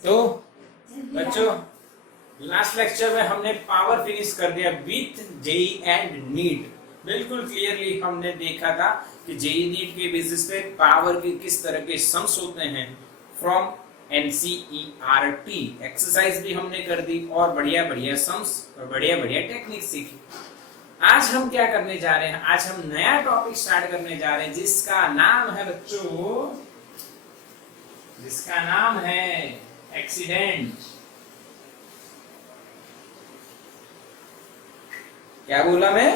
तो बच्चों last lecture में हमने पावर फिनिश कर दिया विथ जेई एंड नीट। बिल्कुल क्लियरली हमने देखा था कि जेई नीट के बेसिस पे पावर के किस तरह के सम्स होते हैं फ्रॉम एनसीईआरटी। एक्सरसाइज भी हमने कर दी और बढ़िया बढ़िया सम्स और बढ़िया बढ़िया टेक्निक सीखी। आज हम क्या करने जा रहे हैं, आज हम नया टॉपिक स्टार्ट करने जा रहे हैं जिसका नाम है बच्चों, जिसका नाम है एक्सीडेंट। क्या बोला मैं,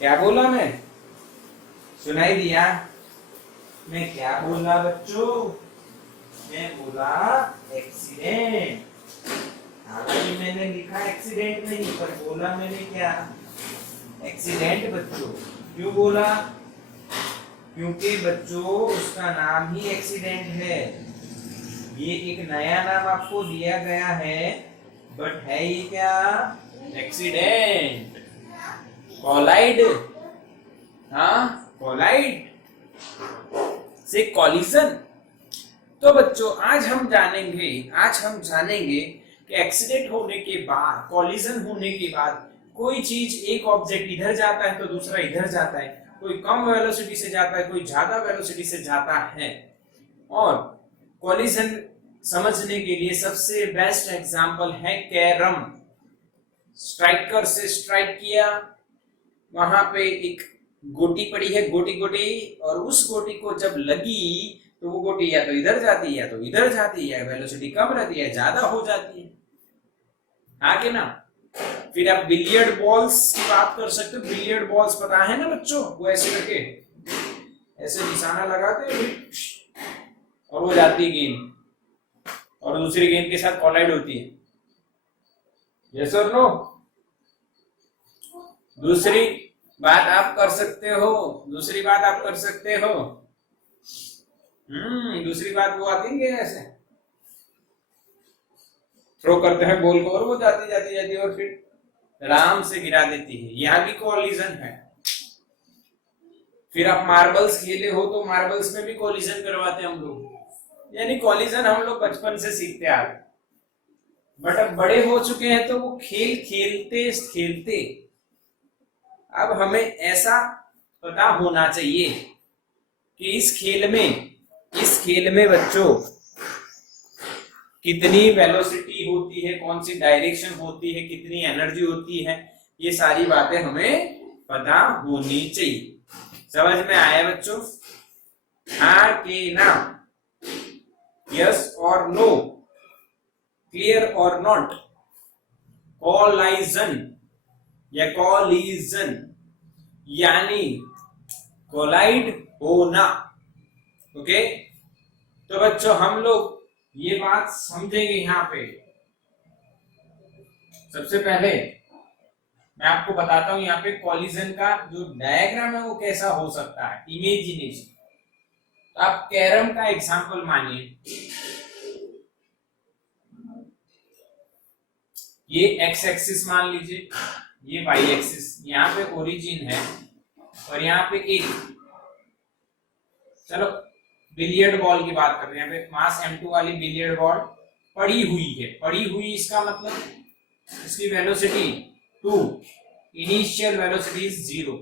क्या बोला मैं, सुनाई दिया? मैं क्या बोला बच्चों? मैं बोला एक्सीडेंट। हालांकि मैंने लिखा एक्सीडेंट नहीं, पर बोला मैंने क्या, एक्सीडेंट बच्चों। क्यों बोला? क्योंकि बच्चों उसका नाम ही एक्सीडेंट है। ये एक नया नाम आपको दिया गया है, बट है ये क्या? एक्सीडेंट। कॉलाइड, हाँ कॉलाइड से कॉलिजन। तो बच्चों आज हम जानेंगे कि एक्सीडेंट होने के बाद, कॉलिजन होने के बाद कोई चीज, एक ऑब्जेक्ट इधर जाता है तो दूसरा इधर जाता है, कोई कम वेलोसिटी से जाता है, कोई ज्यादा वेलोसिटी से जाता है। और कॉलिजन समझने के लिए सबसे बेस्ट एग्जांपल है कैरम। स्ट्राइकर से स्ट्राइक किया, वहां पे एक गोटी पड़ी है, गोटी, और उस गोटी को जब लगी तो वो गोटी या तो इधर जाती है या तो इधर जाती है, वेलोसिटी कम रहती है, ज्यादा हो जाती है, आगे ना। फिर आप बिलियर्ड बॉल्स की बात कर सकते हो। बिलियर्ड बॉल्स पता है ना बच्चों, वो ऐसे करके ऐसे निशाना लगाते हैं और वो जाती है गेंद, और दूसरी गेंद के साथ कॉलाइड होती है। यस और नो? दूसरी बात आप कर सकते हो, दूसरी बात वो आती है ऐसे थ्रो करते हैं बॉल को और वो जाती और फिर आराम से गिरा देती है। यहां भी कॉलिजन है। फिर आप मार्बल्स खेले हो तो मार्बल्स में भी कॉलिजन करवाते हैं हम लोग, यानी कॉलिजन हम लोग बचपन से सीखते आ रहे, बट अब बड़े हो चुके हैं तो वो खेल खेलते अब हमें ऐसा पता होना चाहिए कि इस खेल में बच्चों कितनी वेलोसिटी होती है, कौन सी डायरेक्शन होती है, कितनी एनर्जी होती है, ये सारी बातें हमें पता होनी चाहिए। समझ में आया बच्चों? हाँ कि ना? यस और नो? क्लियर और नॉट? कॉलाइजन या कॉलिजन यानी कोलाइड होना। ओके, तो बच्चों हम लोग ये बात समझेंगे। यहाँ पे सबसे पहले मैं आपको बताता हूं यहाँ पे कॉलिजन का जो डायग्राम है वो कैसा हो सकता है, इमेजिनेशन। तो आप कैरम का एग्जांपल मानिए, ये एक्स एक्सिस मान लीजिए, ये वाई एक्सिस, यहाँ पे ओरिजिन है और यहाँ पे एक, चलो बिलियर्ड बॉल की बात करते हैं। यहाँ पे मास m2 वाली बिलियर्ड बॉल पड़ी हुई इसका मतलब इसकी वेलोसिटी 2, इनिशियल वेलोसिटी 0।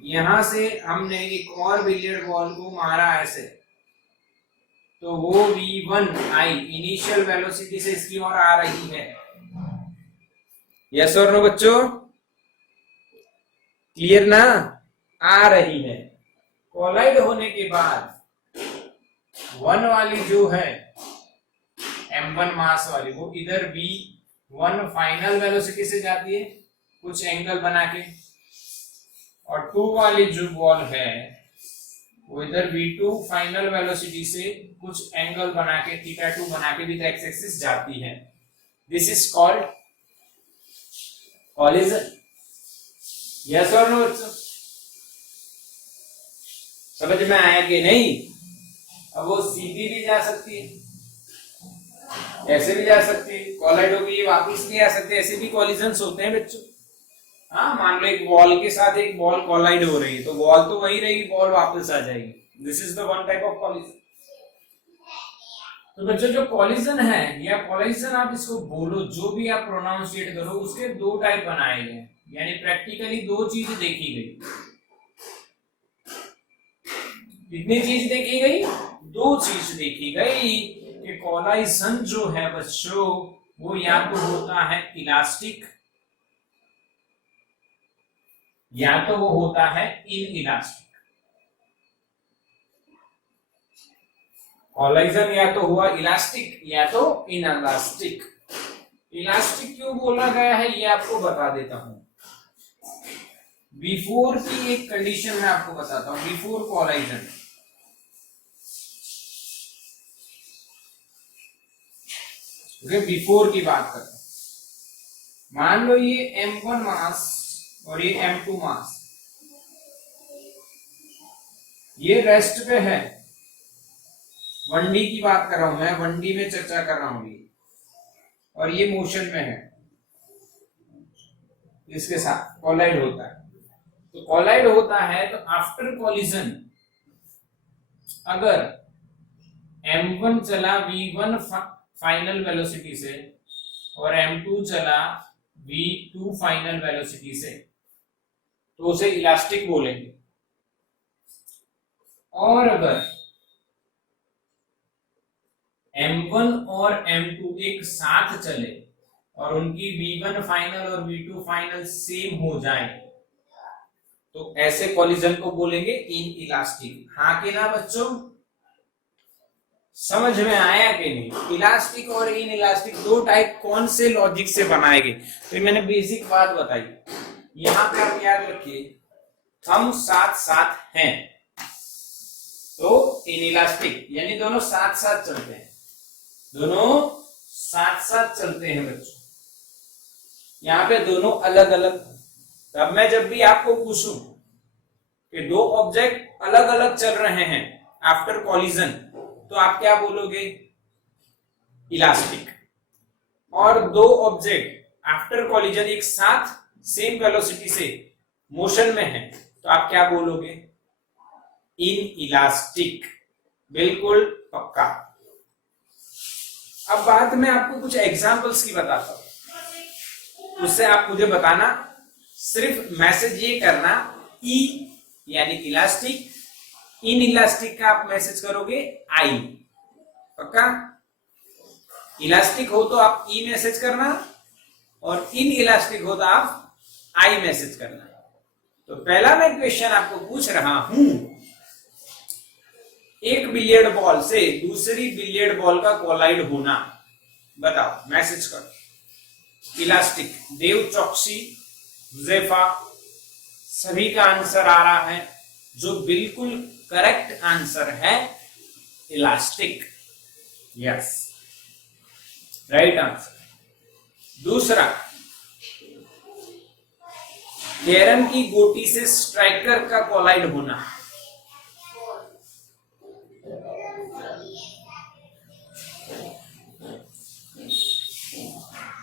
यहां से हमने एक और बिलियर्ड बॉल को मारा ऐसे, तो वो v1i इनिशियल वेलोसिटी से इसकी ओर आ रही है। यस और नो बच्चों? क्लियर ना? आ रही है। कोलाइड होने के बाद 1 वाली जो है m1 मास वाली, वो इधर v1 फाइनल वेलोसिटी से जाती है कुछ एंगल बना के, और 2 वाली जो बॉल है वो इधर v2 फाइनल वेलोसिटी से कुछ एंगल बना के θ2 बना के विद एक्स एक्सिस जाती है। This is called collision. Yes और नो? समझ में आया कि नहीं? अब वो सीधी भी जा सकती है, ऐसे भी जा सकती है, कॉलाइड होगी वापस भी आ सकती है, ऐसे भी कॉलिजन्स होते हैं बच्चों। हाँ, मान लो एक बॉल के साथ एक बॉल कॉलाइड हो रही है तो बॉल तो वही रहेगी, बॉल वापस आ जाएगी। This is the one type of collision. तो बच्चों जो कॉलिजन है या कॉलिजन आप इसको बोलो, जो भी आप प्रोनाउंसिएट करो, उसके दो टाइप बनाए गए, यानी प्रैक्टिकली दो चीज देखी गई। कितनी चीज देखी गई? दो चीज देखी गई कि कॉलिजन जो है बच्चों वो या तो होता है इलास्टिक या तो वो होता है इन इलास्टिक। कॉलिजन या तो हुआ इलास्टिक या तो इन इलास्टिक। इलास्टिक क्यों बोला गया है ये आपको बता देता हूं। बिफोर की एक कंडीशन मैं आपको बताता हूं, बिफोर कॉलिजन। बिफोर की बात करते हैं। मान लो ये m1 मास और ये m2 मास, ये रेस्ट पे है। 1D की बात कर रहा हूं मैं, 1D में चर्चा कर रहा हूं ये, और ये मोशन में है, इसके साथ कोलाइड होता है। तो कोलाइड होता है तो आफ्टर कॉलिजन अगर m1 चला v1 फाइनल वेलोसिटी से और m2 चला v2 फाइनल वेलोसिटी से, तो उसे इलास्टिक बोलेंगे। और अगर m1 और m2 एक साथ चले और उनकी v1 फाइनल और v2 फाइनल सेम हो जाए, तो ऐसे कॉलिजन को बोलेंगे इन इलास्टिक। हाँ कि ना बच्चों? समझ में आया कि नहीं? इलास्टिक और इन इलास्टिक दो टाइप कौन से लॉजिक से बनाए गए? तो मैंने बेसिक बात बताई। यहां पे आप याद रखिए, हम साथ साथ हैं तो इन इलास्टिक, यानी दोनों साथ साथ चलते हैं, दोनों साथ साथ चलते हैं बच्चों। यहां पे दोनों अलग अलग। तब मैं जब भी आपको पूछूं कि दो ऑब्जेक्ट अलग अलग चल रहे हैं आफ्टर कॉलिजन, तो आप क्या बोलोगे? इलास्टिक। और दो ऑब्जेक्ट आफ्टर कॉलिजन एक साथ सेम वेलोसिटी से मोशन में है, तो आप क्या बोलोगे? In elastic. बिल्कुल पक्का। अब बाद में आपको कुछ एग्जांपल्स की बताता हूं, उससे आप मुझे बताना। सिर्फ मैसेज ये करना, ई यानी इलास्टिक, इन इलास्टिक का आप मैसेज करोगे आई। पक्का? इलास्टिक हो तो आप ई मैसेज करना, और इन इलास्टिक हो तो आप आई मैसेज करना। तो पहला मैं क्वेश्चन आपको पूछ रहा हूं, एक बिलियर्ड बॉल से दूसरी बिलियर्ड बॉल का कोलाइड होना, बताओ, मैसेज करो। इलास्टिक। देव, चौकसी, हुजैफा, सभी का आंसर आ रहा है। जो बिल्कुल करेक्ट आंसर है इलास्टिक। Yes, right answer. दूसरा, कैरम की गोटी से स्ट्राइकर का कोलाइड होना।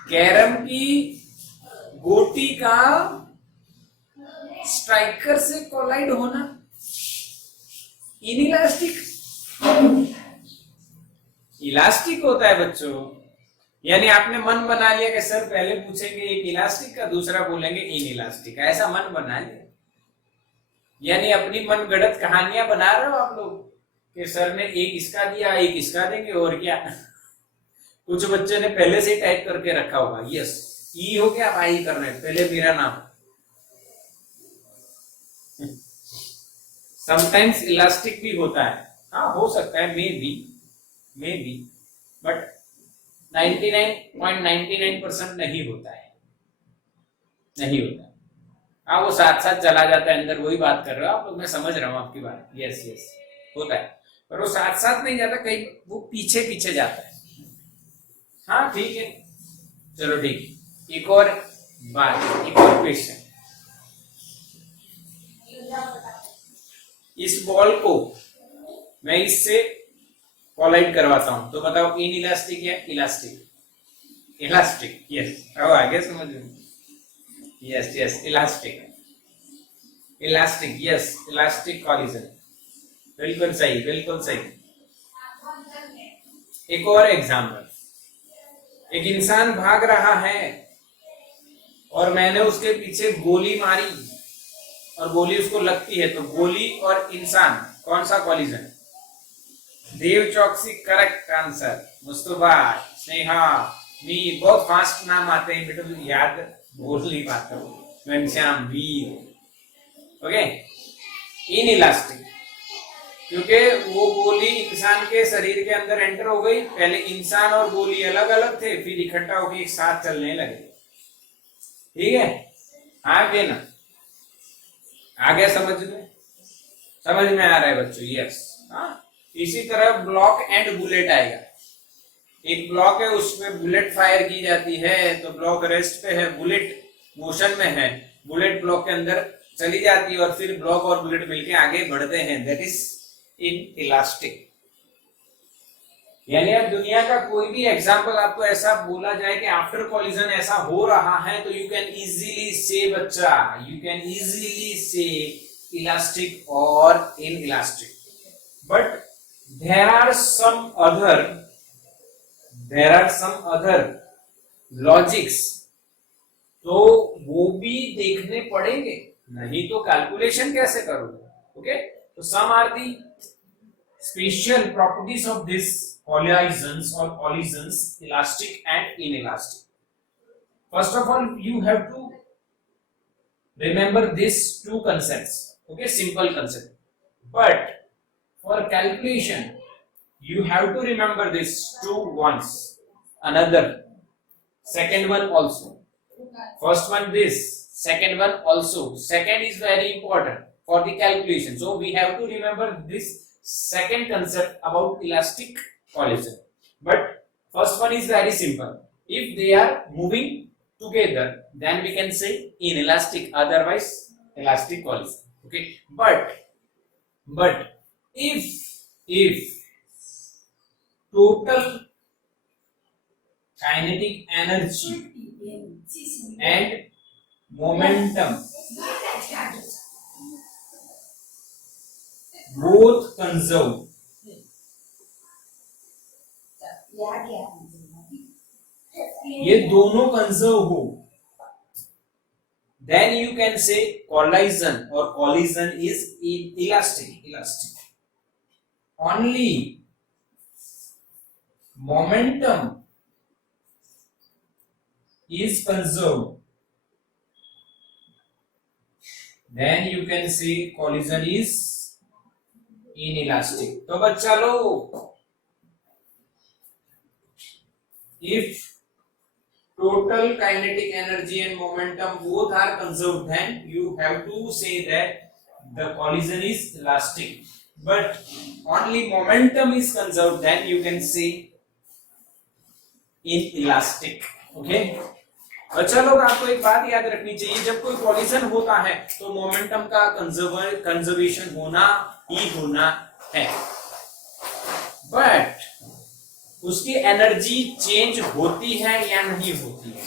कैरम की गोटी का स्ट्राइकर से कोलाइड होना, इनइलास्टिक। इलास्टिक होता है बच्चों। यानी आपने मन बना लिया कि सर पहले पूछेंगे एक इलास्टिक का, दूसरा बोलेंगे इन इलास्टिक का। ऐसा मन बना लिया, यानी अपनी मन गढ़ंत कहानियां बना रहे हो आप लोग कि सर ने एक इसका दिया, एक इसका देंगे, और क्या। कुछ बच्चे ने पहले से टाइप करके रखा होगा, यस ई हो गया, आई कर रहे पहले मेरा नाम। समटाइम्स इलास्टिक भी होता है, हाँ हो सकता है, मे बी, बट 99.99% नहीं होता है, नहीं होता। हाँ वो साथ साथ चला जाता है अंदर, वही बात कर रहे हो आप लोग, मैं समझ रहा हूं आपकी बात। यस होता है, पर वो साथ साथ नहीं जाता, कहीं वो पीछे पीछे जाता है। हाँ ठीक है, चलो ठीक है। एक और बात, एक और क्वेश्चन। इस बॉल को मैं इससे कोलाइड करवाता हूं, तो बताओ इन इलास्टिक या इलास्टिक? इलास्टिक। यस, अब आगे समझ में। Yes elastic, elastic, yes elastic collision. बिल्कुल सही, बिल्कुल सही। एक और एग्जाम्पल, एक इंसान भाग रहा है और मैंने उसके पीछे गोली मारी और गोली उसको लगती है, तो गोली और इंसान कौन सा कॉलिजन? देव चौकसी करेक्ट आंसर। मुस्तफा, स्नेहा, मी बहुत फास्ट नाम आते हैं बेटा, तो याद बोल नहीं पाता हूँ। घनश्याम, वीर, ओके। इन इलास्टिक, क्योंकि वो गोली इंसान के शरीर के अंदर एंटर हो गई, पहले इंसान और गोली अलग अलग थे, फिर इकट्ठा होकर एक साथ चलने लगे। ठीक है, आगे ना, आगे समझ में आ रहा है बच्चों? यस। हाँ, इसी तरह ब्लॉक एंड बुलेट आएगा। एक ब्लॉक है, उसमें बुलेट फायर की जाती है, तो ब्लॉक रेस्ट पे है, बुलेट मोशन में है, बुलेट ब्लॉक के अंदर चली जाती है और फिर ब्लॉक और बुलेट मिलके आगे बढ़ते हैं, दैट इज इन इलास्टिक। यानी अब दुनिया का कोई भी एग्जाम्पल आपको ऐसा बोला जाए कि आफ्टर कॉलिजन ऐसा हो रहा है, तो यू कैन इजीली से बच्चा, यू कैन इजीली से इलास्टिक और in elastic. But there are some other logics, तो वो भी देखने पड़ेंगे, नहीं तो कैलकुलेशन कैसे करोगे? ओके, तो some are the special properties of this collisions or collisions, elastic and inelastic. First of all, you have to remember these two concepts, okay, simple concept. But for calculation, you have to remember this two once, another, second one also. First one this, second one also. Second is very important for the calculation. So we have to remember this second concept about elastic collision. But first one is very simple. If they are moving together, then we can say inelastic, otherwise elastic collision. Okay, but if total kinetic energy and momentum both conserve, ये दोनों conserve हो, then you can say collision or collision is elastic. Only momentum is conserved, then you can say collision is inelastic. तो बच्चा लोग, if total kinetic energy and momentum both are conserved, then you have to say that the collision is elastic. But only momentum is conserved, then you can say inelastic. Okay? अच्छा लोग, आपको एक बात याद रखनी चाहिए, जब कोई कॉलिजन होता है तो मोमेंटम का कंजर्वेशन होना ही होना है, बट उसकी एनर्जी चेंज होती है या नहीं होती है?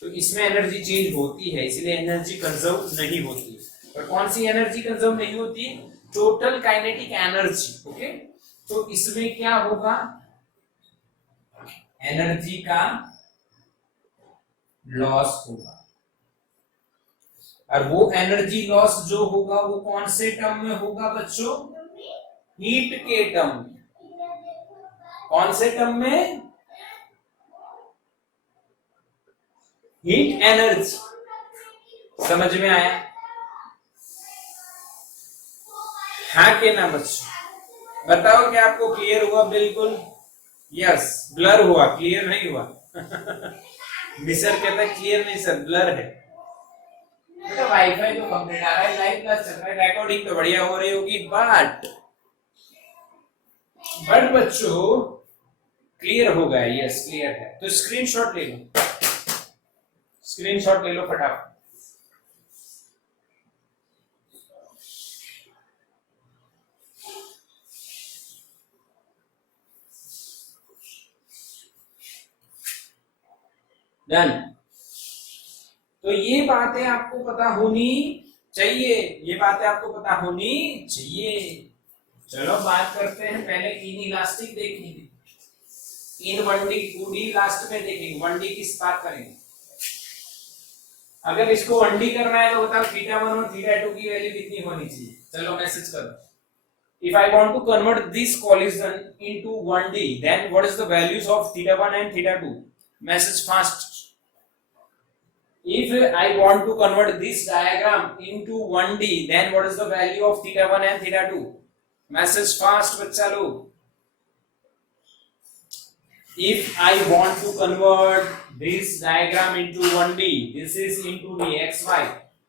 तो इसमें एनर्जी चेंज होती है, इसलिए एनर्जी कंजर्व नहीं होती है। पर कौन सी एनर्जी कंजर्व नहीं होती? Total kinetic energy. ओके, तो इसमें क्या होगा? एनर्जी का लॉस होगा, और वो एनर्जी लॉस जो होगा वो कौन से टर्म में होगा बच्चों? हीट के टर्म में। कौन से टर्म में? Heat energy. समझ में आया? हाँ के ना बच्चों? बताओ क्या आपको क्लियर हुआ? बिल्कुल यस। ब्लर हुआ, क्लियर नहीं हुआ? मिसर कहता है क्लियर नहीं सर, ब्लर है। बेटा वाईफाई तो कंप्लीट आ रहा है, लाइव क्लास चल रहा है, रिकॉर्डिंग तो बढ़िया हो रही होगी, बट बच्चों क्लियर हो गया? यस क्लियर है। तो स्क्रीनशॉट ले लो, स्क्रीनशॉट ले लो फटाफट। डन। तो ये बातें आपको पता होनी चाहिए, ये बातें आपको पता होनी चाहिए। चलो बात करते हैं, पहले इनइलास्टिक देखेंगे। इन 1D 2D लास्ट में देखेंगे, 1D की बात करेंगे। अगर इसको 1D करना है तो बताओ थीटा 1 और थीटा 2 की वैल्यू कितनी होनी चाहिए? चलो मैसेज करो। If I want to convert this collision into 1D, then what is the values of theta 1 and theta 2? Message fast. If I want to convert this diagram into 1D, then what is the value of theta 1 and theta 2? Message fast बच्चा लोग। If I want to convert this diagram into 1D, this is into the xy.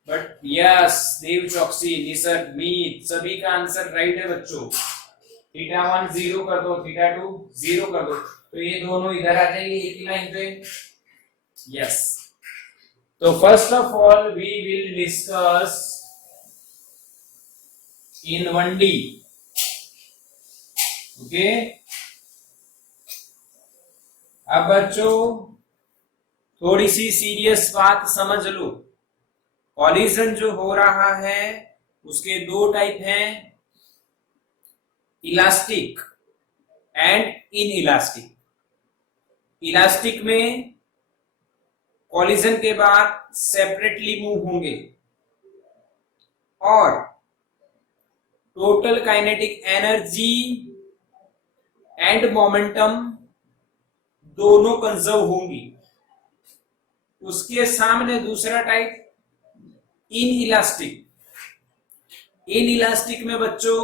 But yes Dev Chauksey Nisarg मीत सभी का answer right है बच्चों। Theta 1 0 कर दो, theta 2 0 कर दो, तो ये दोनों इधर आ जाएंगे एक ही लाइन पे। यस, तो first of all we will discuss in 1D। Okay, अब बच्चों थोड़ी सी सीरियस बात समझ लो। कॉलिजन जो हो रहा है उसके दो टाइप हैं, elastic and in elastic. Elastic में कॉलिजन के बाद सेपरेटली मूव होंगे और total kinetic energy and momentum दोनों कंजर्व होंगी। उसके सामने दूसरा type in elastic. In elastic में बच्चों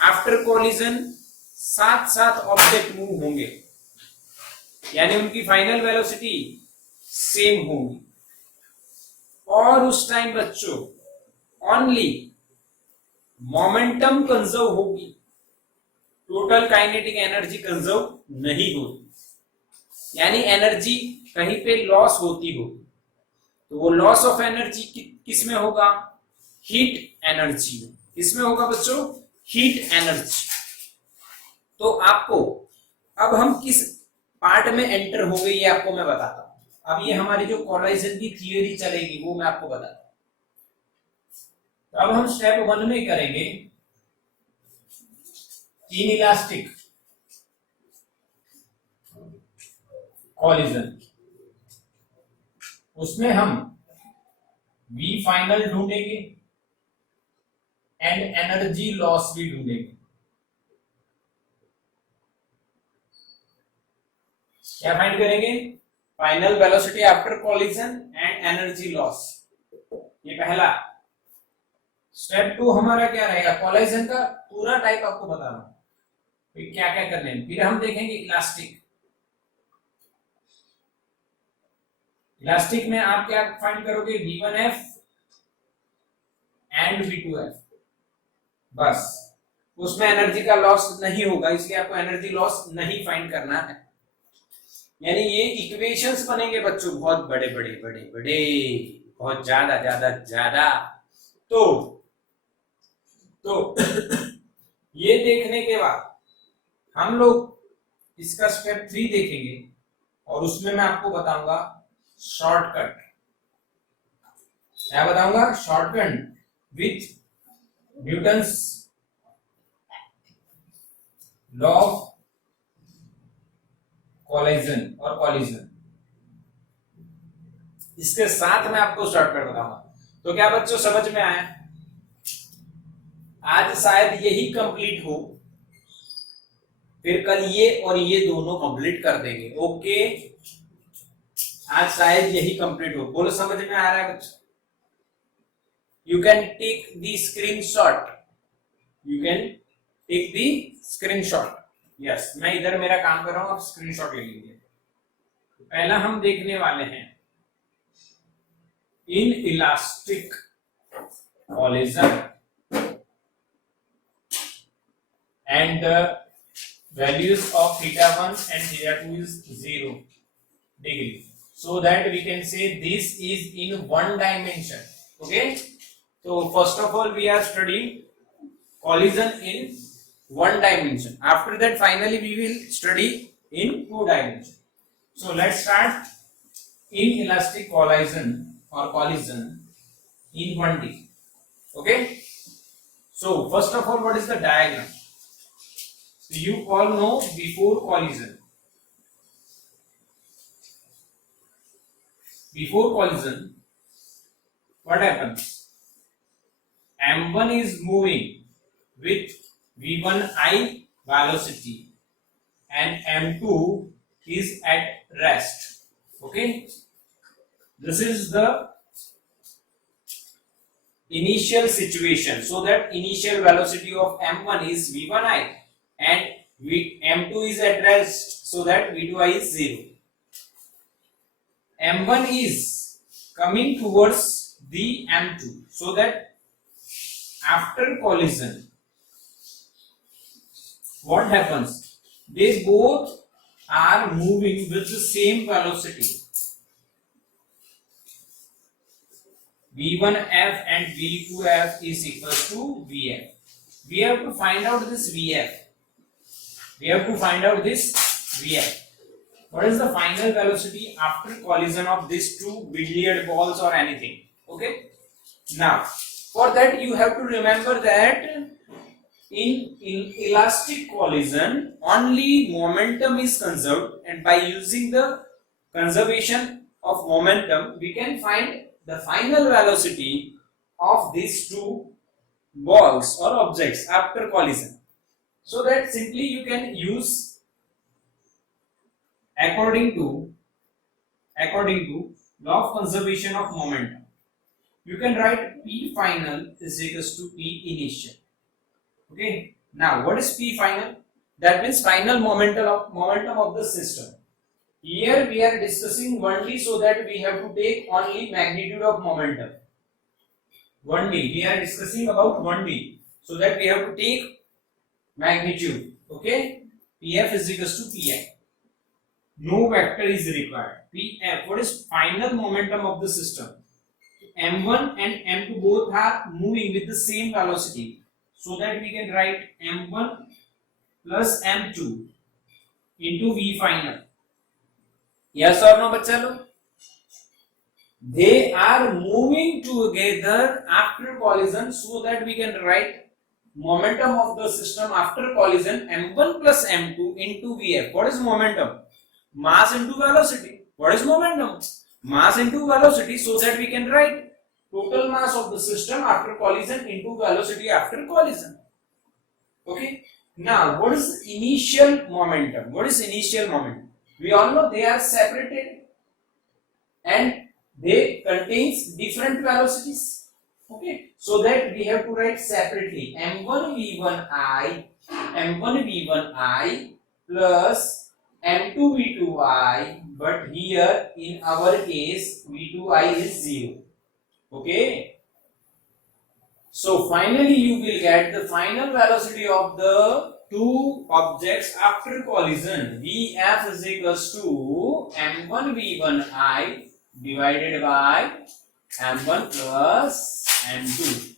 आफ्टर कॉलिजन साथ साथ ऑब्जेक्ट मूव होंगे, यानी उनकी फाइनल वेलोसिटी सेम होगी और उस टाइम बच्चों ओनली मोमेंटम कंजर्व होगी, टोटल काइनेटिक एनर्जी कंजर्व नहीं होती, यानी एनर्जी कहीं पे लॉस होती होगी। तो वो लॉस ऑफ एनर्जी किस में होगा? हीट एनर्जी में। किसमें होगा बच्चों? Heat energy. तो आपको अब हम किस पार्ट में एंटर हो गए ये आपको मैं बताता हूं। अब ये हमारी जो कॉलिजन की थियोरी चलेगी वो मैं आपको बताता हूं। तो अब हम स्टेप 1 में करेंगे इन इलास्टिक कॉलिजन। उसमें हम V फाइनल ढूंढेंगे एंड एनर्जी लॉस भी ढूंढेंगे। क्या फाइंड करेंगे? Final velocity after collision and energy loss. ये पहला। स्टेप 2 हमारा क्या रहेगा? कॉलिजन का पूरा टाइप आपको बताना, फिर क्या क्या करने हैं। फिर हम देखेंगे इलास्टिक। इलास्टिक में आप क्या फाइंड करोगे? V1F and V2F। बस, उसमें एनर्जी का लॉस नहीं होगा, इसलिए आपको एनर्जी लॉस नहीं फाइंड करना है। यानी ये इक्वेशंस बनेंगे बच्चों बहुत बड़े बड़े बड़े बड़े, बहुत ज्यादा ज्यादा ज्यादा। तो ये देखने के बाद हम लोग इसका स्टेप 3 देखेंगे और उसमें मैं आपको बताऊंगा शॉर्टकट। क्या बताऊंगा? Shortcut with Newton's law of collision और कॉलिजन। इसके साथ मैं आपको शॉर्टकट बताऊंगा। तो क्या बच्चों समझ में आया? आज शायद यही कंप्लीट हो, फिर कल ये और ये दोनों कंप्लीट कर देंगे। ओके, आज शायद यही कंप्लीट हो। बोलो समझ में आ रहा है बच्चों? You can take the screenshot, you can take the screenshot. Yes, मैं इधर मेरा काम कर रहा हूं, आप स्क्रीनशॉट ले लीजिए। पहला हम देखने वाले हैं in elastic collision and the values of theta 1 and theta 2 is 0 degree, so that we can say this is in one dimension. Okay, so first of all we are studying collision in one dimension. After that finally we will study in two dimension. So let's start in elastic collision or collision in 1D. Okay, so first of all, what is the diagram? So you all know before collision before collision, what happens? M1 is moving with v1i velocity and M2 is at rest. Okay, this is the initial situation. So that initial velocity of M1 is v1i and M2 is at rest, so that v2i is 0. M1 is coming towards the M2, so that after collision, what happens? They both are moving with the same velocity. v1f and v2f is equal to vf. We have to find out this vf. What is the final velocity after collision of these two billiard balls or anything? Okay. Now, for that you have to remember that in elastic collision only momentum is conserved, and by using the conservation of momentum we can find the final velocity of these two balls or objects after collision. So that simply you can use according to law of conservation of momentum. You can write P final is equals to P initial. Okay. Now, what is P final? That means final momentum of the system. Here we are discussing 1D, so that we have to take only magnitude of momentum. 1D. We are discussing about 1D, so that we have to take magnitude. Okay. Pf is equals to Pi. No vector is required. Pf. What is final momentum of the system? M1 and M2 both are moving with the same velocity, so that we can write M1 plus M2 into V final. Yes or no, bachcha log? They are moving together after collision, so that we can write momentum of the system after collision M1 plus M2 into Vf. What is momentum? Mass into velocity. What is momentum? Mass into velocity, so that we can write total mass of the system after collision into velocity after collision. Okay. Now, what is initial momentum? We all know they are separated and they contains different velocities. Okay. So that we have to write separately M1 V1I plus M2 V2I, but here in our case V2I is 0. Okay. So finally you will get the final velocity of the two objects after collision. Vf is equals to M1 V1I divided by M1 plus M2.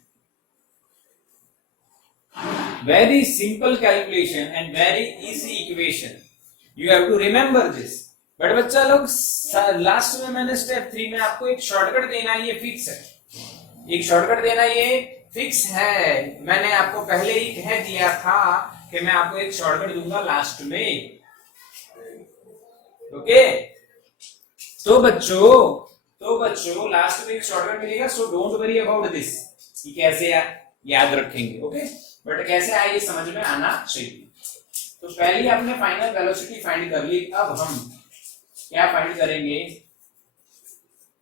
Very simple calculation and very easy equation. You have to remember this. But बच्चा लोग last में मैंने step 3 में आपको एक shortcut देना, ये fix है, एक शॉर्टकट देना ये फिक्स है। मैंने आपको पहले ही कह दिया था कि मैं आपको एक शॉर्टकट दूंगा लास्ट में। ओके, तो बच्चों लास्ट में एक शॉर्टकट मिलेगा, so don't worry about this कि कैसे याद रखेंगे। ओके, बट कैसे आए ये समझ में आना चाहिए। तो पहले आपने फाइनल वेलोसिटी फाइंड कर ली, अब हम क्या फाइंड करेंगे?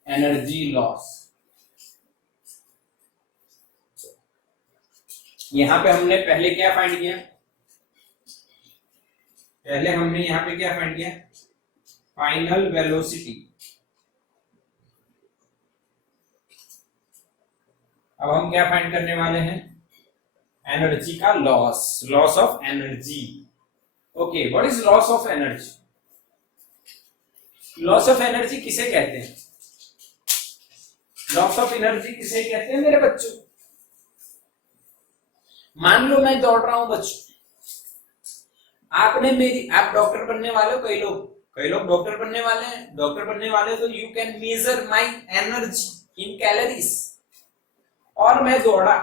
Energy loss. यहां पे हमने पहले क्या फाइंड किया? पहले हमने यहां पे क्या फाइंड किया? Final velocity. अब हम क्या फाइंड करने वाले हैं? एनर्जी का loss, loss of energy. Okay, what is loss of energy? Loss of energy किसे कहते हैं? लॉस ऑफ एनर्जी किसे कहते हैं मेरे बच्चों? मान लो मैं दौड़ रहा हूं बच्चों, आप डॉक्टर बनने वाले हो, कई लोग डॉक्टर बनने वाले हैं। डॉक्टर बनने वाले तो you can measure my energy in calories. और मैं दौड़ा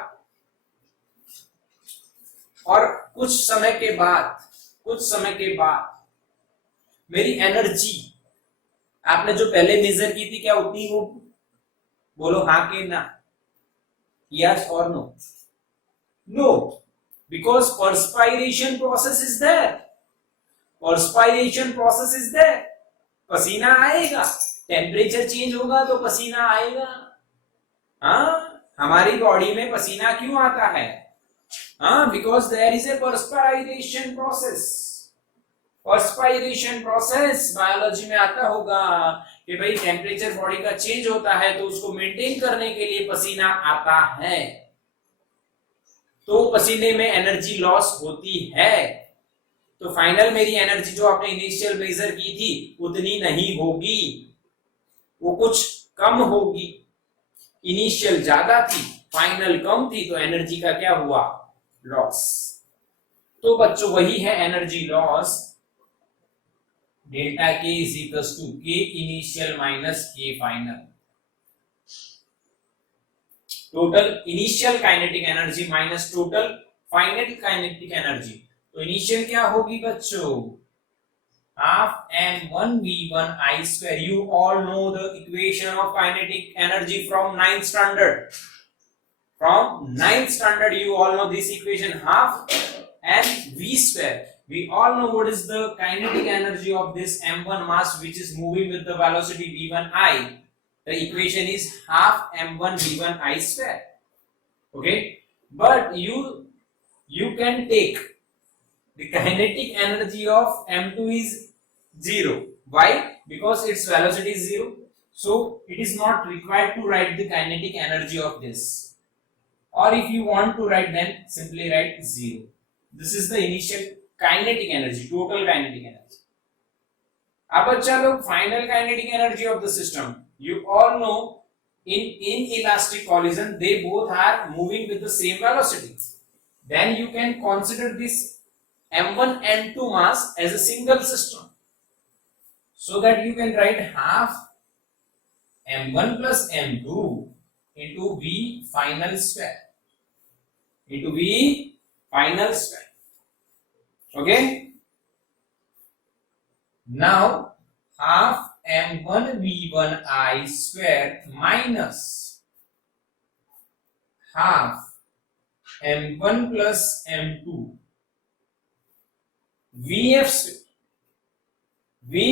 और कुछ समय के बाद मेरी एनर्जी आपने जो पहले मेजर की थी क्या उतनी होगी? बोलो हाँ कि ना, यस और no? No, because perspiration process is there. Perspiration process is there. पसीना आएगा, टेम्परेचर चेंज होगा तो पसीना आएगा। हाँ, हमारी बॉडी में पसीना क्यों आता है? हाँ, because there is a perspiration process. Perspiration process biology में आता होगा कि भाई टेम्परेचर बॉडी का चेंज होता है तो उसको मेंटेन करने के लिए पसीना आता है, तो पसीने में एनर्जी लॉस होती है। तो फाइनल मेरी एनर्जी जो आपने इनिशियल मेजर की थी उतनी नहीं होगी, वो कुछ कम होगी। इनिशियल ज्यादा थी, फाइनल कम थी, तो एनर्जी का क्या हुआ? लॉस। तो बच्चों वही है एनर्जी लॉस, डेल्टा के इज इक्वल्स टू के इनिशियल माइनस के final. Total initial kinetic energy minus total final kinetic energy. तो इनिशियल क्या होगी बच्चों? Half m1v1 I square. You all know the equation of kinetic energy from 9th standard. From 9th standard you all know this equation, half mv square. We all know what is the kinetic energy of this m1 mass which is moving with the velocity v1I. The equation is half m1 v1 I square. Okay, but you can take the kinetic energy of m2 is 0. Why? Because its velocity is 0. So it is not required to write the kinetic energy of this. Or if you want to write, then simply write 0. This is the initial kinetic energy, total kinetic energy. अब बच्चा लोग final kinetic energy of the system, you all know in inelastic collision they both are moving with the same velocity. Then you can consider this m1 m2 mass as a single system, so that you can write half m1 plus m2 into v final square, into v final square. Okay, now half m1 v1 I square minus half m1 plus m2 vf square. We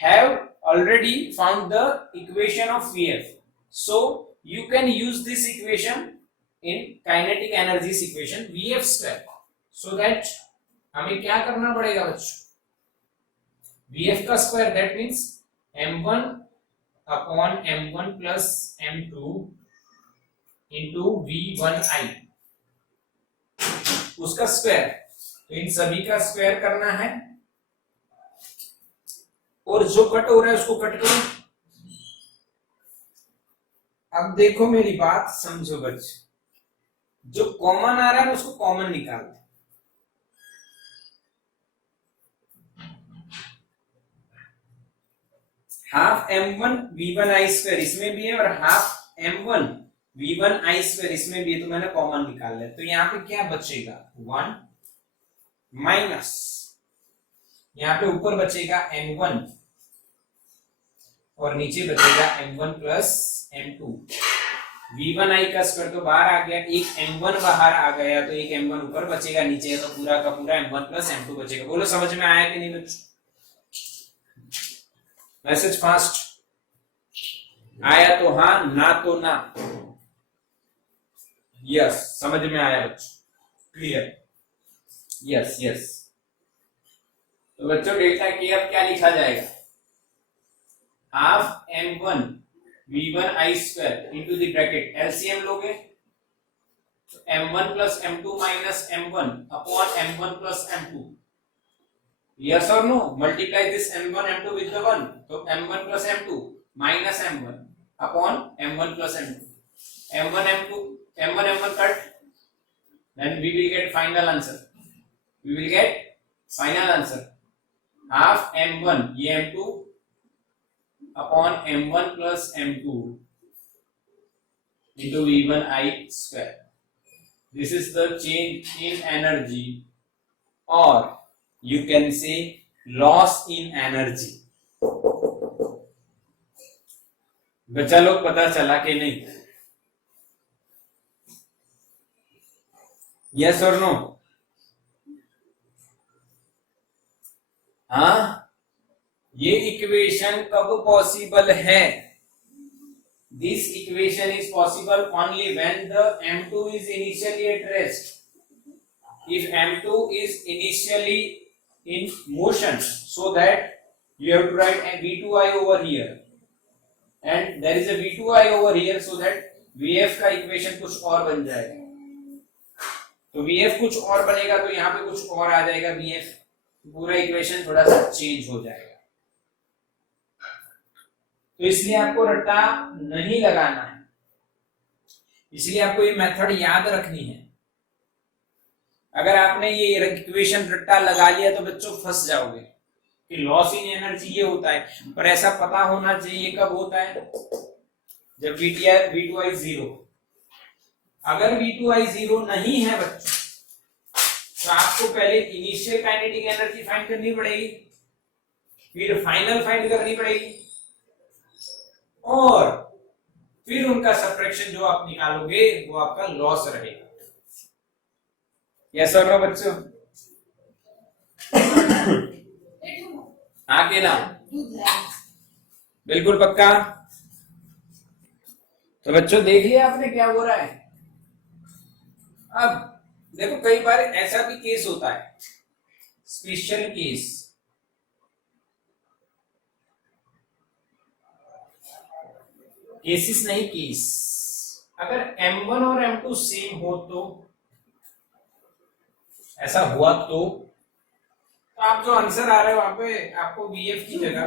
have already found the equation of vf, so you can use this equation in kinetic energy equation vf square, so that हमें क्या करना पड़ेगा बच्चों? vf का square, that means m1 upon m1 plus m2 into v1i, उसका square. तो इन सभी का स्क्वायर करना है, और जो कट हो रहा है उसको कट करो। अब देखो मेरी बात समझो बच्चे, जो कॉमन आ रहा है उसको कॉमन निकाल दो। Half m1 v1 I square इसमें भी है और half m1 v1 I square इसमें भी है, तो मैंने कॉमन निकाल लिया। तो यहाँ पे क्या बचेगा? 1 माइनस यहाँ पे ऊपर बचेगा m1 और नीचे बचेगा m1 प्लस m2। v1i का स्क्वायर तो बाहर आ गया, एक m1 बाहर आ गया, तो एक m1 ऊपर बचेगा, नीचे तो पूरा का पूरा m1 प्लस m2 बचेगा। बोलो समझ में आया कि नहीं बच्चों? मैसेज फास्ट आया तो हाँ, ना तो ना। यस, समझ में आया बच्चों? क्लियर? Yes yes. तो बच्चों डेल्टा के अब क्या लिखा जाएगा? Half m1 v1 I square into the bracket LCM लोगे तो m1 plus m2 minus m1 upon m1 plus m2। Yes or no? Multiply this m1 m2 with the 1, so m1 plus m2 minus m1 upon m1 plus m2. m1 m2 m1 m1 cut, then we will get final answer. We will get final answer. Half m1 ये m2 upon m1 plus m2 into v1i square. This is the change in energy, or you can say loss in energy. बच्चा लोग पता चला कि नहीं? Yes और no? हाँ, ये इक्वेशन कब पॉसिबल है? This equation is possible only when the m2 is initially at rest. If m2 is initially in motion, so that you have to write a v2i over here and there is a v2i over here, so that vf का equation कुछ और बन जाएगा। तो vf कुछ और बनेगा तो यहाँ पे कुछ और आ जाएगा vf, पूरा इक्वेशन थोड़ा सा चेंज हो जाएगा। तो इसलिए आपको रट्टा नहीं लगाना है, इसलिए आपको ये मेथड याद रखनी है। अगर आपने ये इक्वेशन रट्टा लगा लिया तो बच्चों फंस जाओगे कि लॉस इन एनर्जी ये होता है, पर ऐसा पता होना चाहिए कब होता है, जब V2I 0। अगर V2I 0 नहीं है बच्चों तो आपको पहले इनिशियल काइनेटिक एनर्जी फाइंड करनी पड़ेगी, फिर फाइनल फाइंड करनी पड़ेगी, और फिर उनका सब्ट्रैक्शन जो आप निकालोगे वो आपका लॉस रहेगा। यस और नो बच्चों? हाँ के ना? बिल्कुल पक्का? तो बच्चों देख लिया आपने क्या हो रहा है। अब देखो कई बार ऐसा भी केस होता है, स्पेशल केस, केसेस नहीं केस। अगर m1 और m2 सेम हो तो ऐसा हुआ तो आप जो आंसर आ रहे हो वहां पे आपको vf की जगह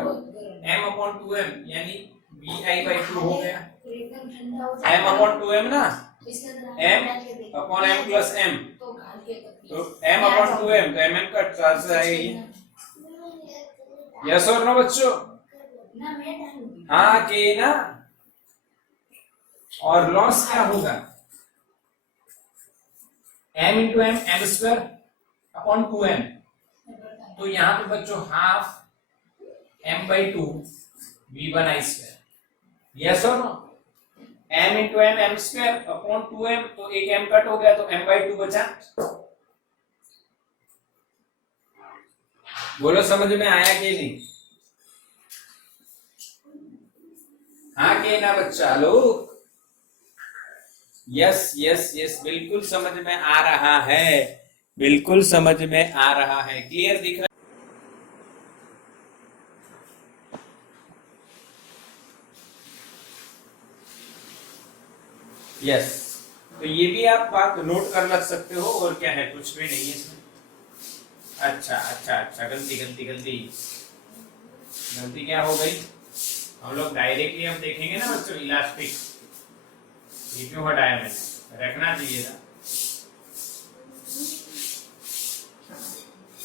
m/2m यानी vi/2 हो गया। m/2m ना, m/m plus m, तो m/2m, तो mm का आंसर आएगा। यस और नो बच्चों? हाँ के ना? और लॉस क्या होगा? m into m, m square upon 2m, तो यहाँ पे बच्चों half m/2 v1i square. Yes और no? m into m, m square upon 2m, तो एक m कट हो गया तो m/2 बचा। बोलो समझ में आया कि नहीं? हाँ के ना बच्चा लोग? यस यस यस, बिल्कुल समझ में आ रहा है, बिल्कुल समझ में आ रहा है। क्लियर दिख रहा है? यस, तो ये भी आप बात नोट कर लग सकते हो, और क्या है, कुछ भी नहीं है इसमें। अच्छा अच्छा अच्छा, गलती गलती गलती गलती क्या हो गई? हम लोग डायरेक्टली हम देखेंगे ना बच्चों, इलास्टिक ये क्यों हटाया मैंने, रखना चाहिए था।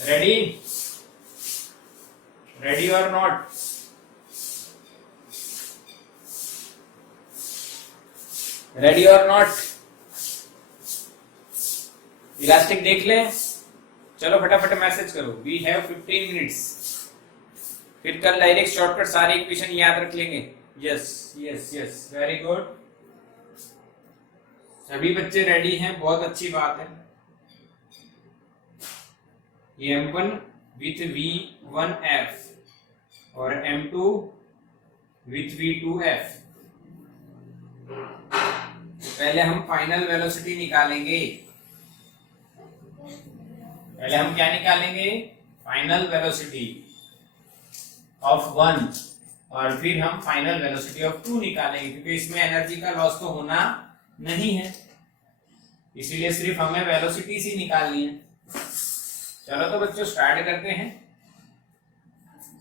रेडी? रेडी और नॉट? रेडी और नॉट? इलास्टिक देख ले, चलो फटाफट मैसेज करो, वी हैव 15 मिनट्स, फिर कल डायरेक्ट शॉर्टकट सारे इक्वेशन याद रख लेंगे। Yes yes yes, very good, सभी बच्चे रेडी हैं, बहुत अच्छी बात है। m1 विथ v1f और m2 विथ v2f। पहले हम फाइनल वेलोसिटी निकालेंगे, पहले हम क्या निकालेंगे? फाइनल वेलोसिटी ऑफ 1, और फिर हम फाइनल वेलोसिटी ऑफ 2 निकालेंगे, क्योंकि इसमें एनर्जी का लॉस तो होना नहीं है, इसीलिए सिर्फ हमें वेलोसिटी ही निकालनी है। चलो तो बच्चों स्टार्ट करते हैं,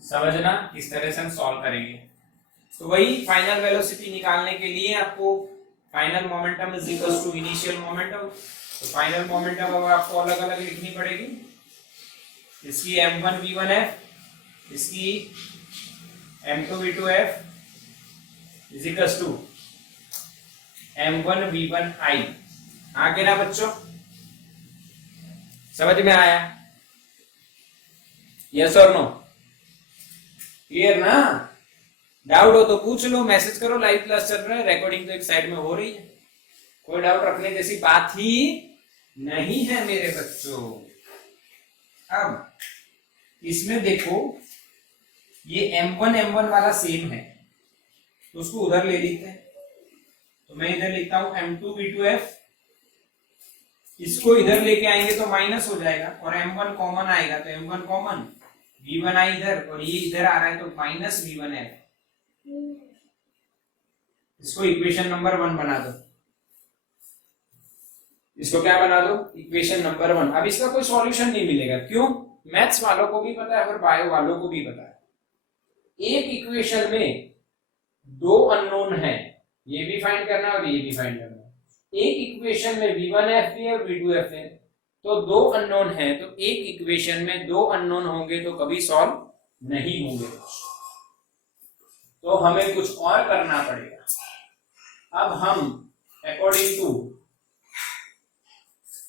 समझना किस तरह से हम सॉल्व करेंगे। तो वही फाइनल वेलोसिटी निकालने के लिए आपको final momentum is equal to initial momentum, तो फाइनल मोमेंटम अब आपको अलग अलग लिखनी पड़ेगी। इसकी m1 v1f, इसकी m2 v2f is equal to m1 v1i। आगे ना बच्चों, समझ में आया? यस और नो? क्लियर ना? डाउट हो तो पूछ लो, मैसेज करो, लाइव क्लास चल रहा है, रिकॉर्डिंग तो एक साइड में हो रही है, कोई डाउट रखने जैसी बात ही नहीं है मेरे बच्चों। अब इसमें देखो ये M1 वाला सेम है तो उसको उधर ले लेते हैं, तो मैं इधर लिखता हूं M2V2F, इसको इधर लेके आएंगे तो माइनस हो जाएगा और M1 कॉमन आएगा तो M1 कॉमन, V1 आई इधर और ये इधर आ रहा है तो माइनस V1F। इसको इक्वेशन नंबर 1 बना दो, इसको क्या बना दो, इक्वेशन नंबर 1। अब इसका कोई सॉल्यूशन नहीं मिलेगा, क्यों? मैथ्स वालों को भी पता है और बायो वालों को भी पता है, एक इक्वेशन में दो अननोन है, ये भी फाइंड करना है और ये भी फाइंड करना है। एक इक्वेशन में V1F भी है और V2F है, तो दो अननोन है, तो एक इक्वेशन में दो अननोन होंगे तो कभी सॉल्व नहीं होंगे, तो हमें कुछ और करना पड़ेगा। अब हम according to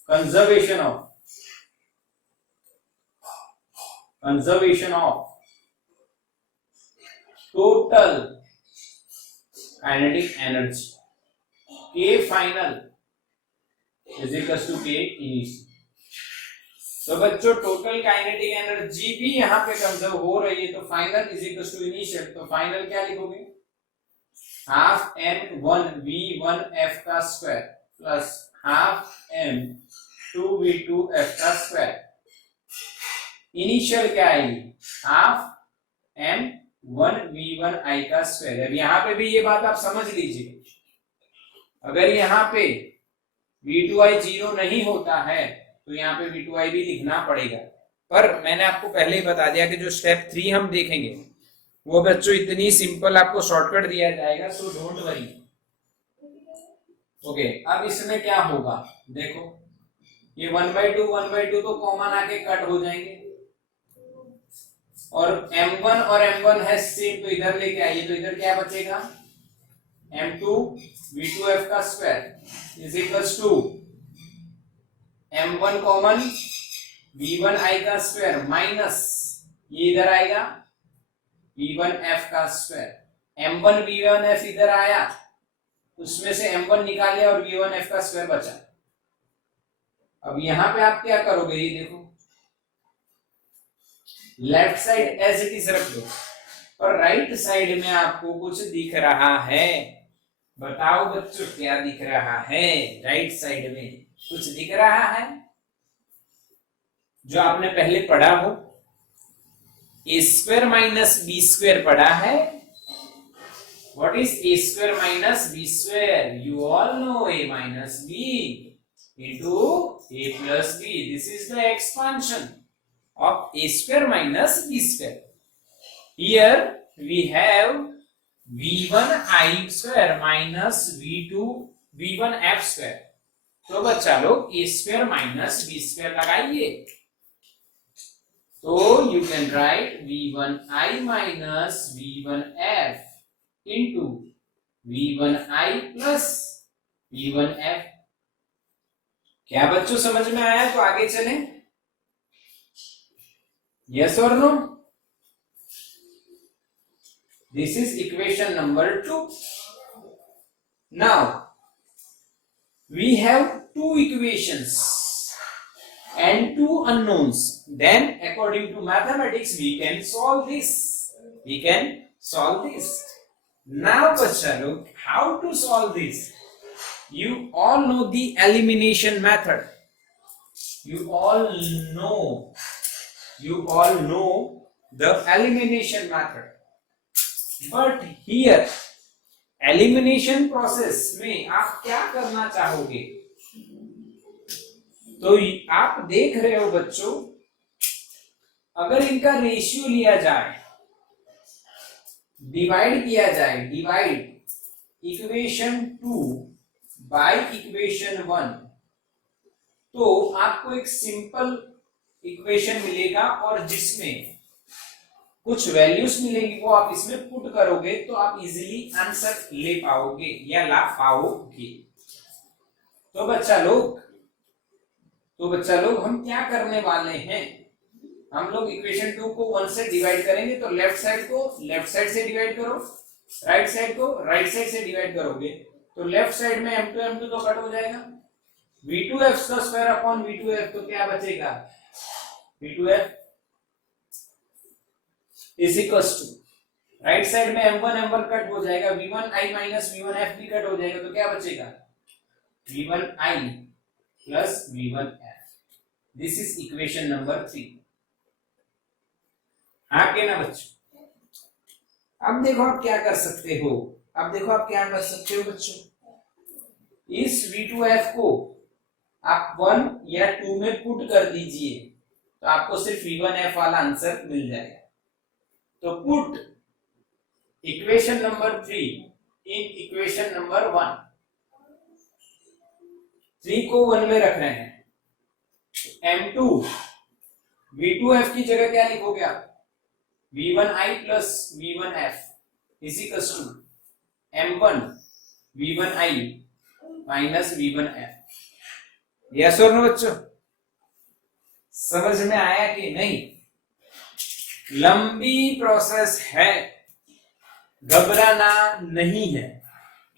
conservation of total kinetic energy, K final is equal to K initial. तो बच्चों टोटल काइनेटिक एनर्जी भी यहां पे कंजर्व हो रही है, तो final is equal to initial, तो फाइनल क्या लिखोगे, हाफ M1V1F का स्क्वायर प्लस हाफ M2V2F का स्क्वायर, इनिशियल क्या आएगी, हाफ M1V1I का स्क्वायर। अब यहाँ पे भी ये बात आप समझ लीजिए, अगर यहाँ पे V2I 0 नहीं होता है तो यहाँ पे V2I भी लिखना पड़ेगा, पर मैंने आपको पहले ही बता दिया कि जो स्टेप 3 हम देखेंगे वो बच्चों इतनी सिंपल आपको शॉर्टकट दिया जाएगा, सो डोंट वरी। ओके, अब इसमें क्या होगा, देखो ये 1/2 तो कॉमन आके कट हो जाएंगे और M1 और M1 है सेम, तो इधर लेके आइए, तो इधर क्या बचेगा, M2V2F का square is equals to M1 common V1I का स्क्वायर माइनस ये इधर आएगा V1F का स्क्वायर, M1 V1F इधर आया, उसमें से M1 निकाले और V1F का स्क्वायर बचा। अब यहां पे आप क्या करोगे, ये देखो left side as it is रख दो, और राइट साइड में आपको कुछ दिख रहा है, बताओ बच्चों क्या दिख रहा है, राइट साइड में कुछ दिख रहा है जो आपने पहले पढ़ा हो, ए स्क्वायर माइनस बी स्क्वायर पढ़ा है। What is a square minus b square? You all know a minus b into a plus b. This is the expansion of a square minus b square. Here we have v1i square minus v1f square. तो बच्चा लोग a square minus b square लगाइए, तो you can write v1i minus v1f into v1i plus v1f। क्या बच्चों समझ में आया, तो आगे चलें, yes or no? This is equation number 2. Now we have two equations and two unknowns, then according to mathematics we can solve this, Now बच्चा लोग, how to solve this? You all know the elimination method. You all know the elimination method. But here elimination process में आप क्या करना चाहोगे, तो आप देख रहे हो बच्चों, अगर इनका रेशियो लिया जाए, डिवाइड किया जाए, डिवाइड इक्वेशन 2 बाय इक्वेशन 1, तो आपको एक सिंपल इक्वेशन मिलेगा और जिसमें कुछ वैल्यूज मिलेंगी, वो आप इसमें पुट करोगे तो आप इजीली आंसर ले पाओगे या ला पाओगे। तो बच्चा लोग हम क्या करने वाले हैं, हम लोग इक्वेशन 2 को 1 से डिवाइड करेंगे, तो लेफ्ट साइड को लेफ्ट साइड से डिवाइड करो राइट साइड को राइट साइड से डिवाइड करोगे तो लेफ्ट साइड में m2 तो कट हो जाएगा, v2f का स्क्वायर अपॉन v2f, तो क्या बचेगा v2f is equals to, right side में m1 कट हो जाएगा, v1i माइनस v1f भी कट हो जाएगा, तो क्या बचेगा v1i plus v1f। This is equation number 3। हाँ के ना बच्चों? अब देखो आप क्या कर सकते हो, अब देखो आप क्या कर सकते हो बच्चों, इस v2f को आप 1 या 2 में पुट कर दीजिए तो आपको सिर्फ v1f वाला आंसर मिल जाएगा। तो put equation number 3 in equation number 1, 3 को 1 में रख रहे हैं, m2 v2f की जगह क्या लिखोगे आप, v1i plus v1f is equals to m1 v1i minus v1f। Yes और नो बच्चों? समझ में आया कि नहीं? लंबी प्रोसेस है, घबराना नहीं है,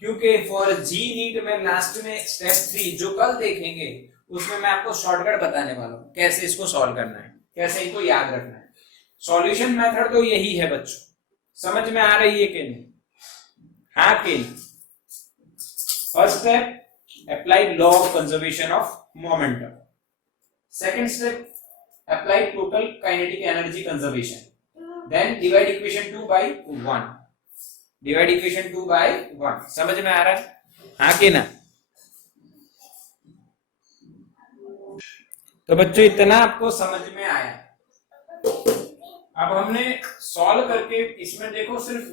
क्योंकि फॉर जी नीट में लास्ट में स्टेप 3 जो कल देखेंगे उसमें मैं आपको शॉर्टकट बताने वाला हूं, कैसे इसको सॉल्व करना है, कैसे इनको याद रखना है। सॉल्यूशन मेथड तो यही है बच्चों, समझ में आ रही है कि नहीं? हाँ कि नहीं? First step apply law of conservation of momentum, second step apply total kinetic energy conservation, then divide equation 2 by 1, divide equation 2 by 1। समझ में आ रहा है? हाँ कि ना? तो बच्चों इतना आपको समझ में आया। अब हमने सॉल्व करके इसमें देखो सिर्फ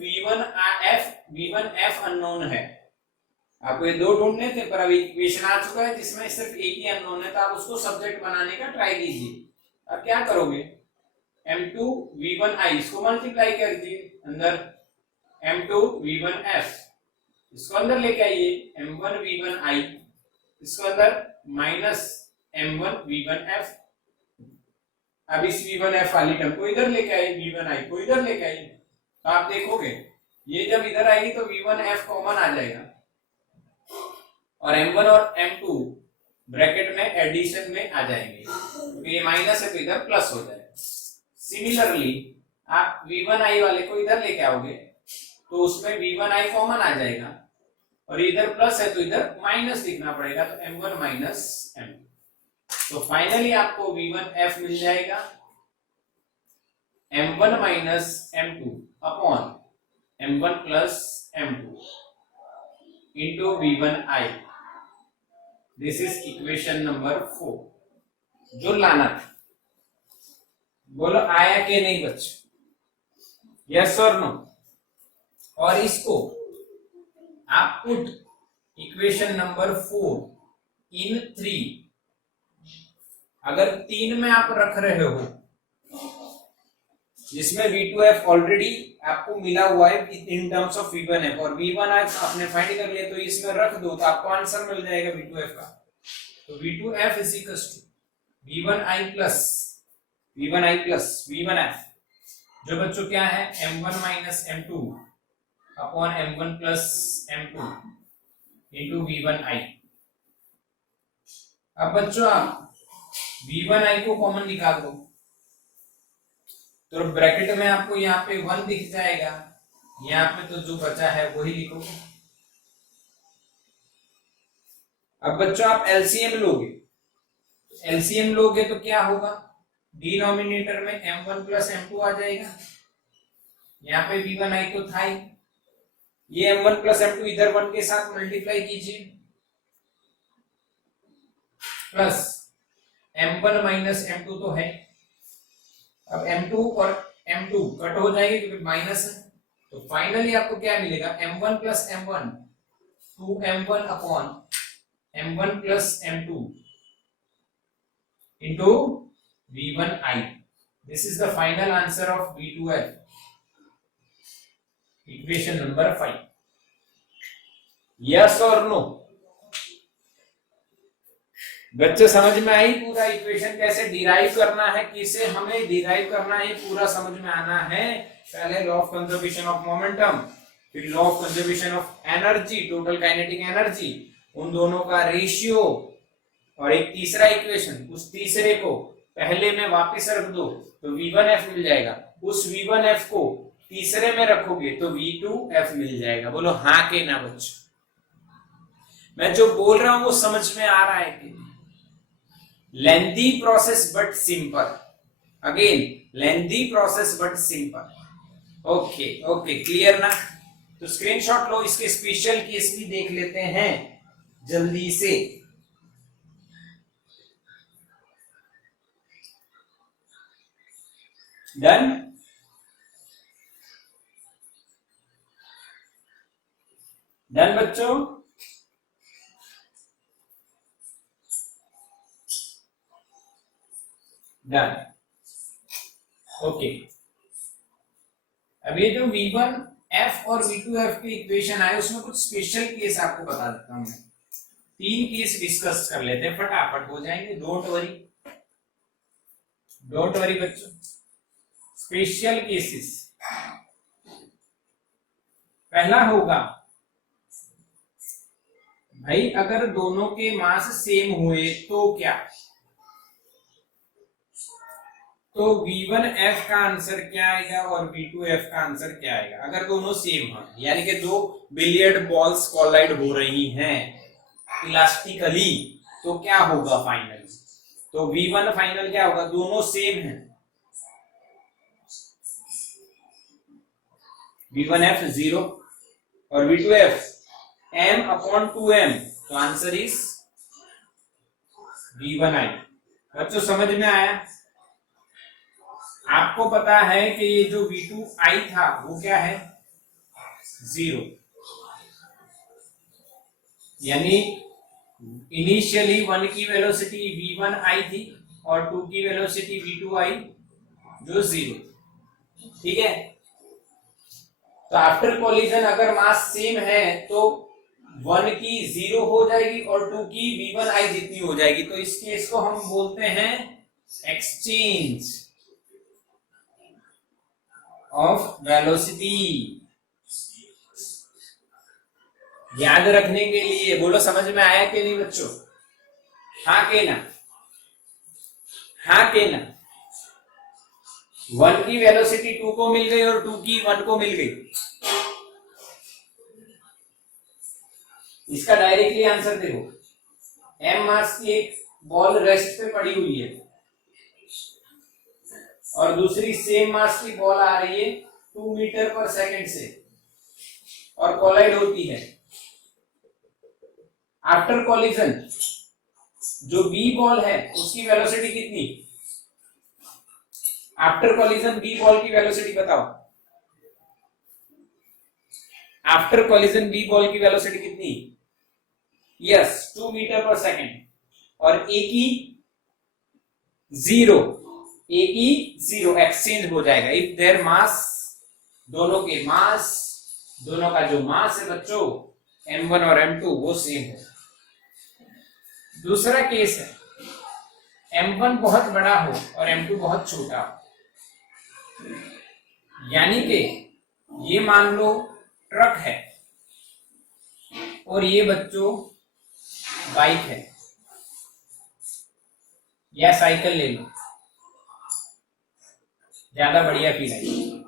v1f अननोन है, आपको ये दो ढूंढने थे पर अभी इक्वेशन आ चुका है जिसमें सिर्फ एक ही अननोन है, तो आप उसको सब्जेक्ट बनाने का ट्राई कीजिए। अब क्या करोगे, m2 v1i इसको मल्टीप्लाई कर दीजिए, अंदर m2 v1f इसको अंदर लेके आइए, m1 v1i इसको अंदर माइनस m1 v1f। अब इस v1f वाली टर्म को इधर लेके आइए, v1i को इधर लेके आइए, तो आप देखोगे ये जब इधर आएगी तो v1f कॉमन आ जाएगा और m1 और m2 ब्रैकेट में एडिशन में आ जाएंगे, क्योंकि ये माइनस है तो इधर प्लस हो जाएगा। सिमिलरली आप v1i वाले को इधर लेके आओगे तो उसमें v1i कॉमन आ जाएगा और इधर प्लस है तो इधर माइनस लिखना पड़ेगा, तो m1 माइनस m2। तो फाइनली आपको v1f मिल जाएगा m1 minus m2 upon m1 plus m2 into v1i। This is equation number 4 जो लाना था। बोलो आया कि नहीं बच्चे? यस और नो? और इसको आप पुट इक्वेशन नंबर 4 इन 3, अगर 3 में आप रख रहे हो जिसमें v2f ऑलरेडी आपको मिला हुआ है इन टर्म्स ऑफ v1f और v1f आपने फाइंड कर लिया, तो इसमें रख दो तो आपको आंसर मिल जाएगा v2f का। तो v2f is equal to v1i plus v1f, जो बच्चों क्या है m1 minus m2 upon m1 plus m2 into v1i। अब बच्चों आप v1i को कॉमन निकाल दो तो ब्रैकेट में आपको यहाँ पे 1 दिख जाएगा, यहाँ पे तो जो बचा है वही लिखो। अब बच्चों आप एलसीएम लोगे, एलसीएम लोगे तो क्या होगा, डिनोमिनेटर में m1 प्लस m2 आ जाएगा, यहाँ पे v1i तो था ही, ये m1 प्लस m2 इधर 1 के साथ मल्टीप्लाई कीजिए प्लस m1 माइनस m2 तो है। अब m2 और m2 कट हो जाएंगे क्योंकि माइनस है, तो फाइनली आपको क्या मिलेगा m1 plus m1 2m1 upon m1 plus m2 into v1i। This is the final answer of v2f, equation number 5। Yes और नो? बच्चे समझ में आई पूरा इक्वेशन कैसे डिराइव करना है, किसे हमें डिराइव करना है पूरा समझ में आना है। पहले law of conservation of momentum, फिर law of conservation of energy, total kinetic energy, उन दोनों का रेशियो, और एक तीसरा इक्वेशन, उस तीसरे को पहले में वापस रख दो तो V1F मिल जाएगा, उस V1F को तीसरे में रखोगे तो V2F मिल जाएगा। बोलो हाँ के ना बच्चों? मैं जो बोल रहा हूं वो समझ में आ रहा है कि? Lengthy process but simple, again lengthy process but simple. Okay okay, clear ना? तो स्क्रीनशॉट लो, इसके स्पेशल केस भी देख लेते हैं जल्दी से। डन? डन बच्चों? डन। ओके, अब ये जो V1F और V2F के इक्वेशन आए उसमें कुछ स्पेशल केस आपको बता देता हूं मैं। 3 केस डिस्कस कर लेते हैं, फटाफट हो जाएंगे, डोंट वरी, डोंट वरी बच्चों। स्पेशल केसेस, पहला होगा भाई अगर दोनों के मास सेम हुए तो क्या? तो V1F का आंसर क्या आएगा और V2F का आंसर क्या आएगा अगर दोनों सेम हैं, यानी कि दो बिलियर्ड बॉल्स कोलाइड हो रही हैं इलास्टिकली, तो क्या होगा फाइनली? तो V1 फाइनल क्या होगा? दोनों सेम हैं, V1F 0 और V2F m/2m, तो आंसर इज V1I। बच्चों समझ में आया? आपको पता है कि ये जो V2I था वो क्या है? 0, यानी इनिशियली 1 की वेलोसिटी V1I थी और 2 की वेलोसिटी V2I जो 0, ठीक है? तो आफ्टर कोलिजन अगर मास सेम है तो 1 की 0 हो जाएगी और 2 की V1I जितनी हो जाएगी, तो इस केस को हम बोलते हैं एक्सचेंज ऑफ वेलोसिटी। याद रखने के लिए बोलो समझ में आया कि नहीं बच्चों? हाँ के ना? हाँ के ना? 1 की वेलोसिटी 2 को मिल गई और 2 की 1 को मिल गई, इसका डायरेक्टली आंसर देखो। m मास की एक बॉल रेस्ट पे पड़ी हुई है और दूसरी सेम मास की बॉल आ रही है 2 मीटर पर सेकंड से और कोलाइड होती है। आफ्टर कोलिजन जो B बॉल है उसकी वेलोसिटी कितनी? आफ्टर कोलिजन B बॉल की वेलोसिटी बताओ। आफ्टर कोलिजन B बॉल की वेलोसिटी कितनी? यस, 2 मीटर पर सेकंड, और A की 0, A की 0 एक्सचेंज हो जाएगा इफ देयर मास, दोनों के मास, दोनों का जो मास है बच्चों m1 और m2 वो सेम है। दूसरा केस है m1 बहुत बड़ा हो और m2 बहुत छोटा हो, यानी कि ये मान लो ट्रक है और ये बच्चों बाइक है या साइकिल ले लो, ज्यादा बढ़िया फील आएगी।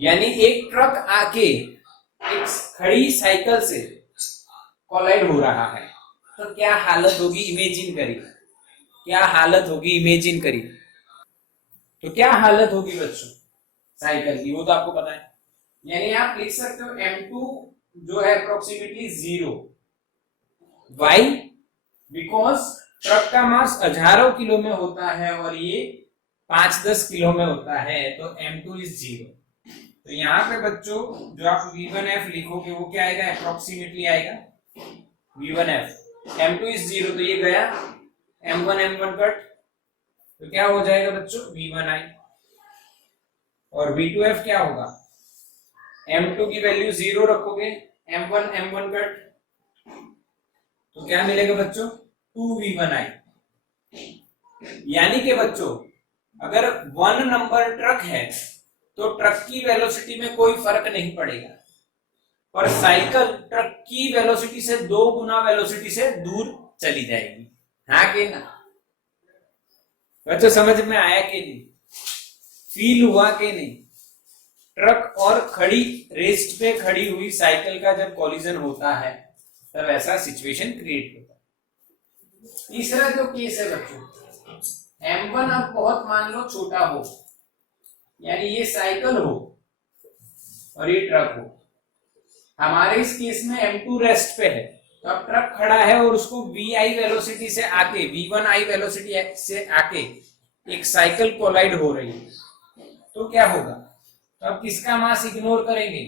यानी एक ट्रक आके एक खड़ी साइकिल से कोलाइड हो रहा है, तो क्या हालत होगी इमेजिन करिए, क्या हालत होगी इमेजिन करिए। तो क्या हालत होगी बच्चों साइकिल की, वो तो आपको पता है। यानी आप लिख सकते हो m2 जो है अप्रोक्सीमेटली 0। वाई? बिकॉज ट्रक का मास हजारों किलो में होता है और ये 5-10 किलो में होता है, तो m2 इज 0। तो यहाँ पे बच्चों जो आप V1F लिखोगे वो क्या आएगा? अप्रोक्सीमेटली आएगा V1F। m2 इज 0 तो ये गया, m1 m1 कट, तो क्या हो जाएगा बच्चों? V1I। और V2F क्या होगा? m2 की वैल्यू 0 रखोगे, m1 m1 कट, तो क्या मिलेगा बच्चों? 2V1I। यानी कि बच्चों अगर 1 नंबर ट्रक है तो ट्रक की वेलोसिटी में कोई फर्क नहीं पड़ेगा, पर साइकिल ट्रक की वेलोसिटी से 2 गुना वेलोसिटी से दूर चली जाएगी। हाँ कि ना बच्चों, समझ में आया कि नहीं, फील हुआ कि नहीं? ट्रक और खड़ी रेस्ट पे खड़ी हुई साइकिल का जब कॉलिजन होता है तब ऐसा सिचुएशन क्रिएट होता है। तीसरा जो केस है बच्चों, M1 अब बहुत मान लो छोटा हो, यानी ये साइकिल हो और ये ट्रक हो। हमारे इस केस में M2 रेस्ट पे है, तो अब ट्रक खड़ा है और उसको VI वेलोसिटी से आके V1I वेलोसिटी से आके एक साइकिल कोलाइड हो रही है, तो क्या होगा? तो अब किसका मास इग्नोर करेंगे?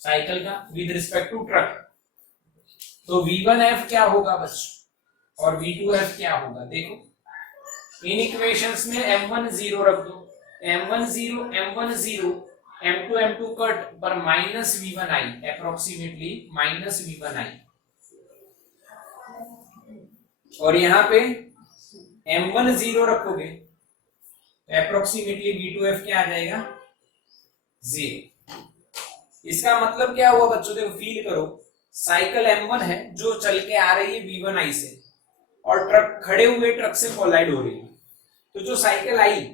साइकिल का विद रिस्पेक्ट टू ट्रक। तो V1F क्या होगा बच्चों और V2F क्या होगा? देखो इन इक्वेशंस में M1 0 रख दो, M1 0 M2 कट पर minus V1I, approximately minus V1I, और यहां पे M1 0 रखोगे अप्रोक्सीमेटली V2F क्या आ जाएगा? 0। इसका मतलब क्या हुआ बच्चों? देखो फील करो, साइकिल M1 है जो चल के आ रही है V1I से, और ट्रक खड़े हुए ट्रक से कोलाइड हो रही है, तो जो साइकिल आई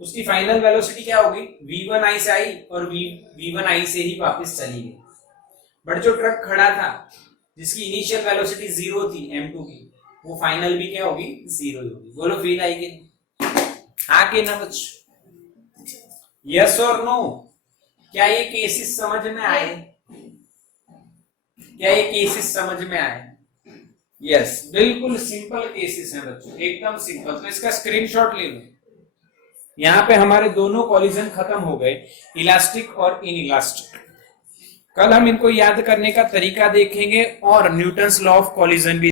उसकी फाइनल वेलोसिटी क्या होगी? V1I से आई और V1I से ही वापस चली गई। बट जो ट्रक खड़ा था जिसकी इनिशियल वेलोसिटी 0 थी M2 की, वो फाइनल भी क्या होगी? 0 होगी। बोलो फील आई कि हाँ कि ना बच्चों? यस और नो? क्या ये केसेस समझ में आए? क्या ये केसेस समझ में आए? यस, बिल्कुल सिंपल केसेस हैं बच्चों, एकदम सिंपल। तो इसका स्क्रीनशॉट ले लो। यहाँ पे हमारे दोनों कॉलिजन खत्म हो गए, इलास्टिक और इनइलास्टिक। कल हम इनको याद करने का तरीका देखेंगे और न्यूटन्स लॉ ऑफ कॉलिजन भी